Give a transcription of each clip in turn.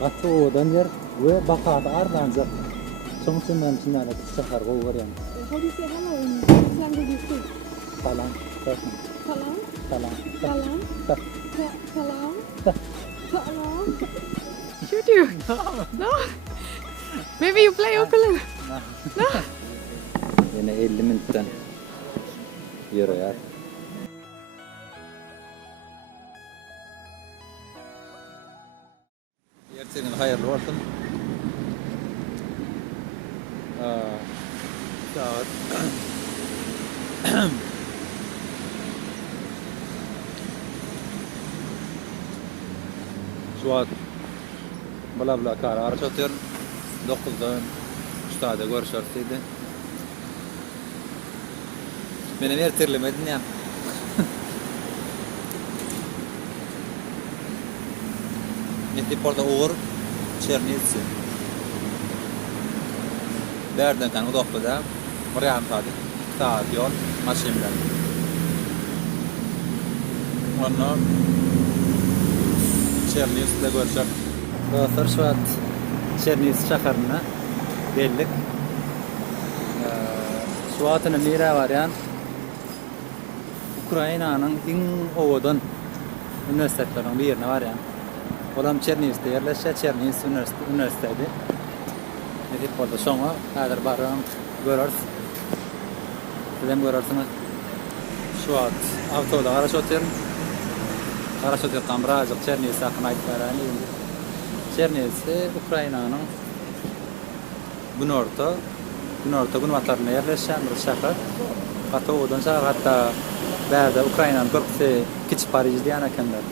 gaty owadan yer we bakaty arlanjak. Soňçundan şinale şäher gowy berýän. How do you say hello in which language you speak? Salam. Salam? Salam. Salam? Ta- Salam? ta- Salam? Should you? No? Maybe you play ukulele? No? Yine 50 minuttan yürüyor. Ertenin hayırlı olsun. Saat şu an bla karar çatır 9'da ustada görüşürseydi. Benim ertelemedin ya. Metti porda uğur Çerniwtsi. Derden kan udakda beryän saat yol maşin bilen. Onu Çerniwtsida görüşek. Dostlar şu an Çerniwtsi şäherine geldik. Şu atına mira varyan Ukrainanyň iň owadan üniversitetleriň birine barýan. Olam Çerniwtsida ýerleşýär, Çerniwtsi uniwersitedi. Edip bolsa soňa häzir barýan görürs. Sizem görürsiniz. Şu an awtoda garaş otyr. Garaş otyr kamraýyk Çerniwtsi hakyna aýdyp berýän. Çerniwtsi Ukrainanyň günwatlaryna ýerleşýän bir şäher. Gaty owadan şäher hatda bäde Ukrainanyň görkse kiçik Paryj diýen ekenler.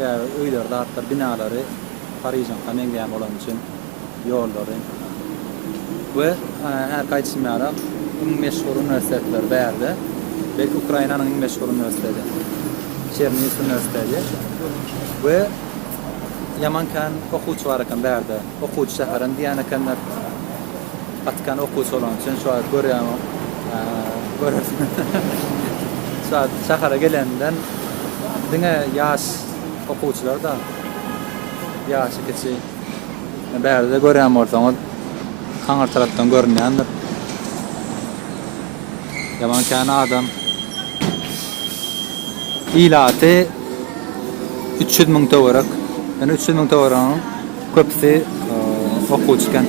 Ýa öýler, dağıtlar, binalary Paryjyň kamengiýän bolan üçin ýollary. We her gaýtysynlara meşhur uniwersitetler bäde. Belki Ukrainanyň meşhur uniwersitedi. Çerniwtsi uniwersitedi. We yamankan okuwçy bar eken bäde. Okuwçy şäherin diýen ekenler. Atkan okuwçy bolan üçin şu an görýän saat şähere gelenden diňe ýaş okuwçylar da ýaşy keçi bäde görýän bolsaňyz haňar tarapdan görünýändir. Yamankan adam ilaty 300.000 towarak, yani 300.000 towaranyň köpsi okuwçy eken.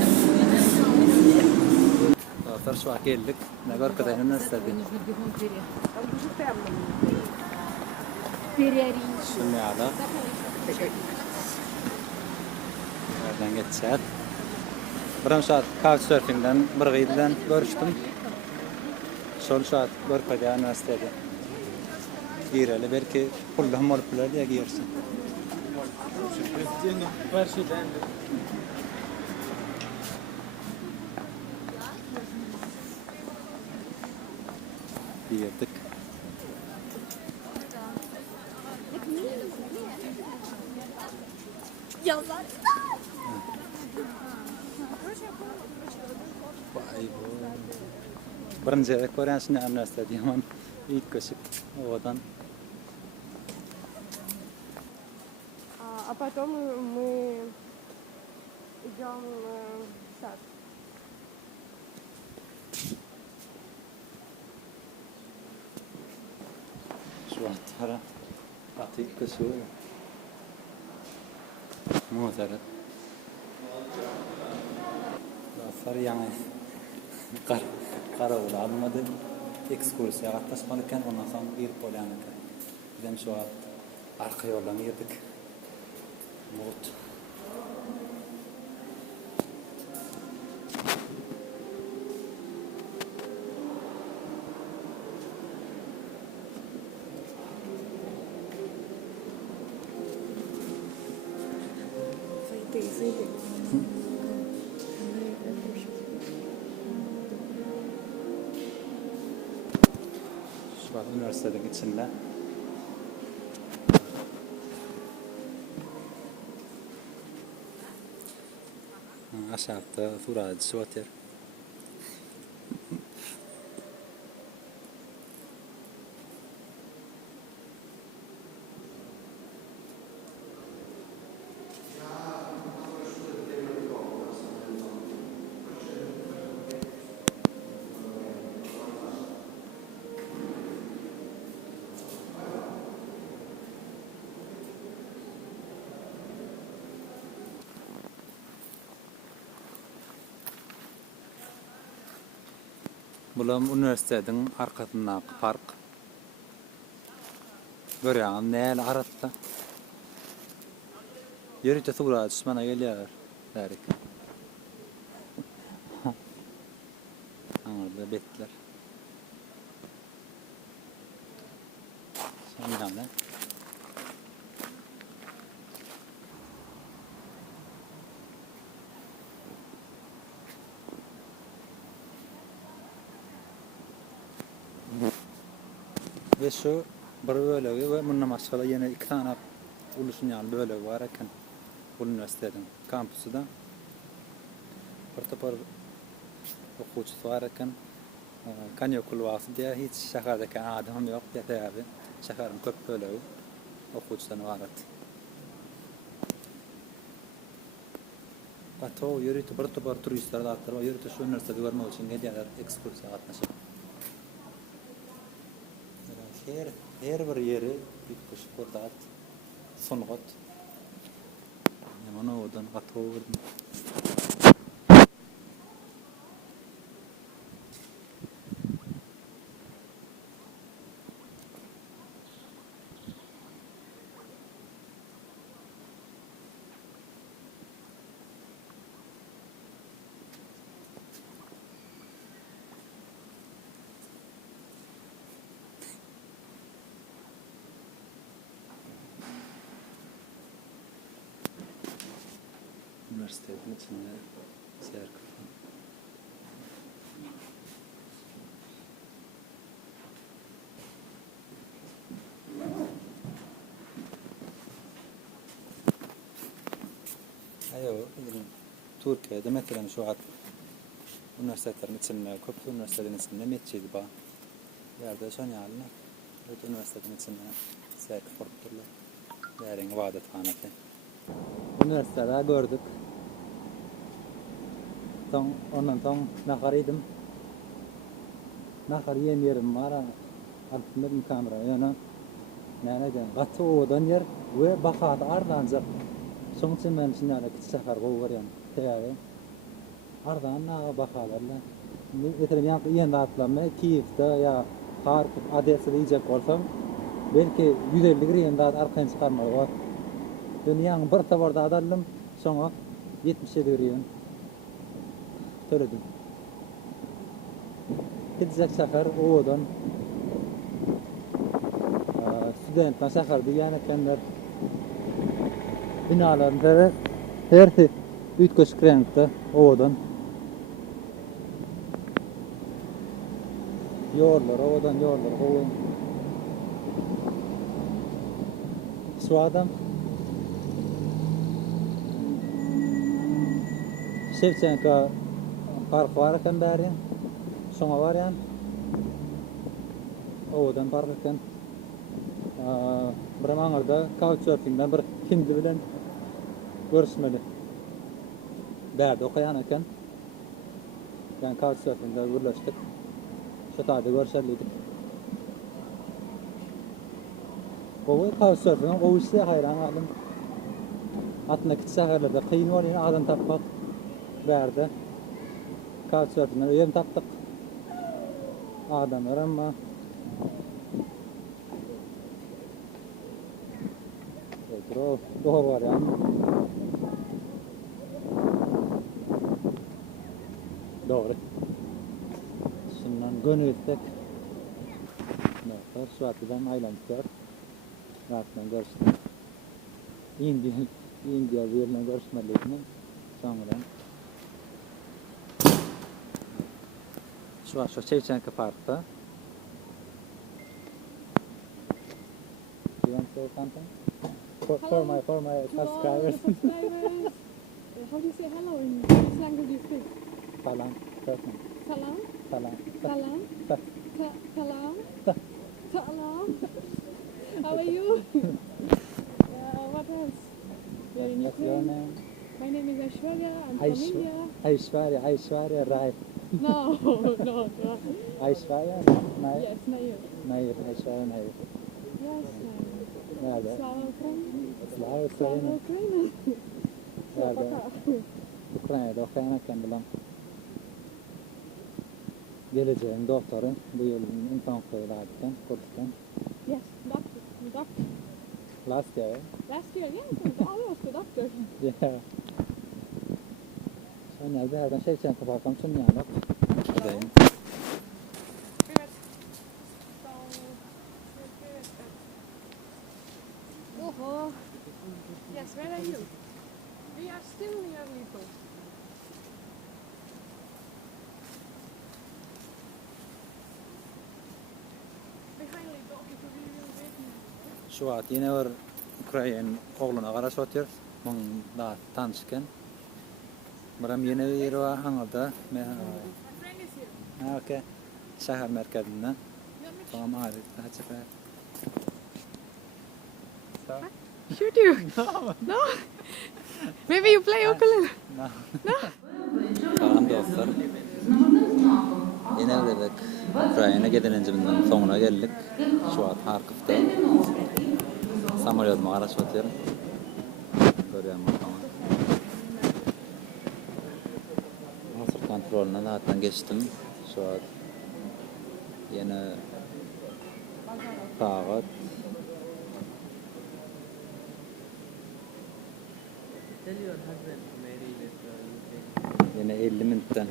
Şu an geldik. Ne kadar kadar üniversitede. Şimdi ada. Nereden geçeceğiz? Biram saat couchsurfing'den bir gıydıdan görüştüm. Sol saat Görkada üniversitede. Gireli belki kullahım olup bilir diye girsin. Girdik. Yazar. Vay bu. Birinci Koreýanyň üniversitedi ýaman ilk köşük owadan. А потом мы идем в сад. Şu an tara atyk köşü. Mozarat. Sar ýaňy Kara almadı. Ekskursiýa gatnaşmalyken ondan soň bir bolýan eken. Bizem şu an arka ýoldan girdik. Mot. Şu an üniversitenin içinde. Aşağıda turacı otel. Bulam uniwersitediň arkasyndaky park. Beryän näle aratda. Ýörüte sugra düşmana gelýär. Tärik. Aňarda betler. Şäher. Ve şu bir bölegi ve bundan başga ýene 2 tane ulusynýaly bölegi bar eken bu uniwersitetiň kampusida. Bir topar okuwçy bar eken. Kanyokul wagty diýe hiç şäherdeki adam ýok diýäbi. Şäheriň köp bölegi okuwçydan ibarat. Gato ýörüte bir topar turistler datlar we ýörüte şu uniwersiteti görmek üçin gelýärler, ekskursiýa gatnaşyp. Her bir yeri bitmiş kurdat, songot. Mana odan gatowdum. Üniversitenin içinde seyahat kıldım. Türkiye'de mesela şu an üniversitelerin içinde, köp üniversitelerin içinde meçhidi var. Yerde şön yani, bu üniversitenin içinde seyahat kıldılar. Beryän ibadethanesi. Üniversitede gördük. Ondan soň nahar edim. Nahar ýem ýerim bar. Altynda bir kamera ýana näme diýen gaty owadan ýer we bahat ardanjak. Şoň üçin men şunday kiçik şäher gowy berýän. Täze. Ardan naga bahalarla. Meselem ýa-da atlama Kiýewde ýa Harkov, Odessada ýejek bolsam, belki 150 gren dat arkan çykarmaly bar. Dünýäň bir tabarda adalym, soňa 77 gren. Töledim. Gidecek şäher owadan. Studentlar şäher diýen ekenler. Binalarynda herti ütköş kirenkde owadan. Ýollar, owadan ýollar, owadan. Şu adam Şevçenka park var eken beryän. Şoňa barýan. Owadan park eken. Bir maňarda couchsurfingden bir hindi bilen görüşmeli. Bärde okaýan eken. Ben couchsurfingde görüşdik. Şu taýda görüşerlidik. Bu couchsurfing gowuşy hayran aldım. Atna kiçik şäherlerde kıyın bolýan adam tapmak. Bärde couchsurfingden öýem tapdyk. Adamlar amma doğru var yani. Doğru. Şundan gönüldük. Neyse, şu atıdan aylantılar. Rahatlan görüştük. Indiya birine görüşmeliydin. Sonradan. Şu an şu Şevçenka Park'ta. You want to say something? For my subscribers. How do you say hello in which language do you speak? Salam. Salam? Salam. Salam? Ta. Salam? Salam? How are you? What else? You're in What's your Ukraine? name? My name is Aishwarya. I'm from India. Aishwarya, right. No. Aishwarya? Nair? Yes, Nair. Nair, Aishwarya Nair. Yes. Nerede? Slava Ukraina. Slava Ukraina. Slava Nerede? Ukraina'da okuyan eken bilen. geleceğin doktoru bu yıl insan koyularken kurttan. Yes, doctor. Last year. Last year, yeah, I was the doctor. Yeah. Så nerede herden şey için kapatam sunmayan bak. Buradayım. Evet. Oh. Yes, where are you? We are still near Lipo. Behind Lipo, because we will wait. Şu an yine var Ukrayna oğluna qarasy otyr. Mun da tanışken. Baram yine bir var hanada. My friend is here. Ha okey. Şäher merkezinde. Tamam hadi. Hadi sefer. Should you? No. Maybe you play ukulele. No. Tamam dostlar. Yine dedik Ukraina gezelençimizden sonuna geldik. Şu an Harkiv'da. Samolyotuma qarasy otyr. Görýän bolsaňyz. Hazır kontrolüne zaten geçtim. Şu an yine saat yine 50 minuttan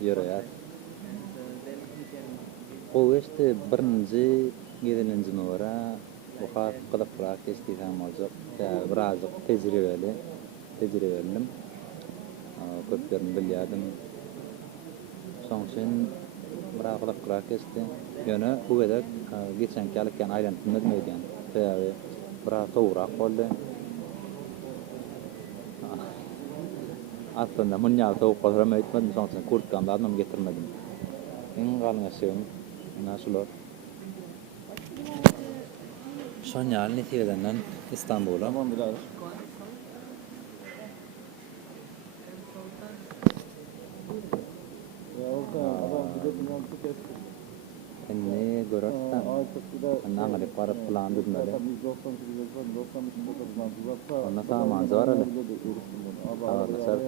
yürüyor. O işte birinci gezelencime vara bu kadar kılıklar kestiğim olacak. Birazcık tecrübelim. Köplerini bilýärdim. Soňçyn birazcık kılıklar kesti. Ýöne bu gedek geçenki alykkan aýlantymyzmyýan. Täze biraz sowrak boldy. Aslında munýa sowuk bolsa etmedim, soňçyn kurtkam dadym getirmedim. Eň galňaşym naşular. Şonýal netiýeden İstanbul'a. Ne görürsen, anna garip garip plan düzmeli. Ona saman zor öyle. Arkadaşlar.